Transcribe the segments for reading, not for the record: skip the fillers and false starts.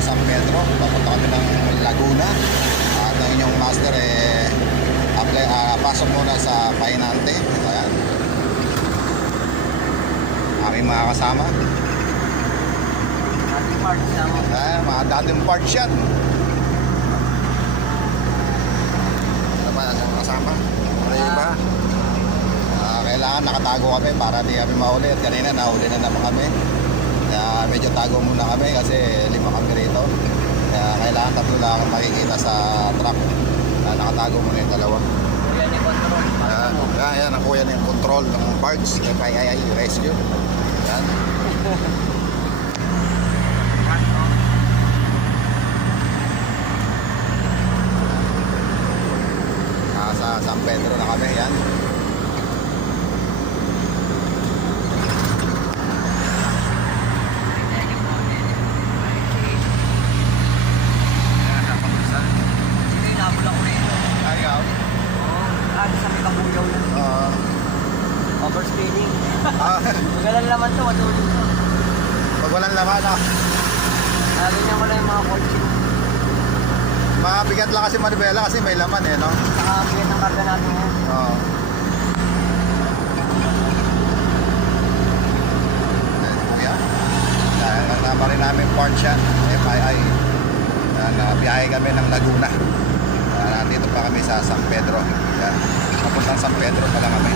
San Pedro. Papunta kami ng Laguna. At ang inyong master pasok muna sa Painante. Ayan. Aming mga kasama. Dating parts naman. Mga dating parts yan. Ano ba ang kasama? Ano yung iba? Kailangan nakatago kami para di kami mahuli. At kanina nahuli na naman kami. Kaya medyo tago muna kami kasi 5 kami rito. Kaya kailangan 3 lang ang makikita sa truck. Nakatago muna yung 2. Kuya ni control. Yan ang kuya ng control ng parts. FII rescue. Yan. Sa San Pedro na kami. Yan. Sa may kabuyaw na. Overspeeding. Ah, Magalan naman to, matulog to. pag walang laman Ganyan ko lang yung mga kotse. mabigat lang kasi manibela kasi may laman no? Saka bigyan ng karga natin ngayon. Oo. Kuya. Dahil nagtama rin namin parts yan. FII. Biyahe kami ng Laguna. Nandito pa kami sa San Pedro. Yan. Papuntang San Pedro pa lang kami.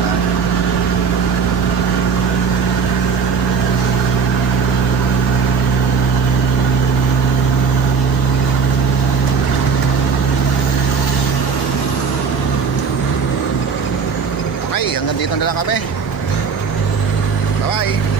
Yan. Okay, hanggang dito na lang kami. Bye-bye.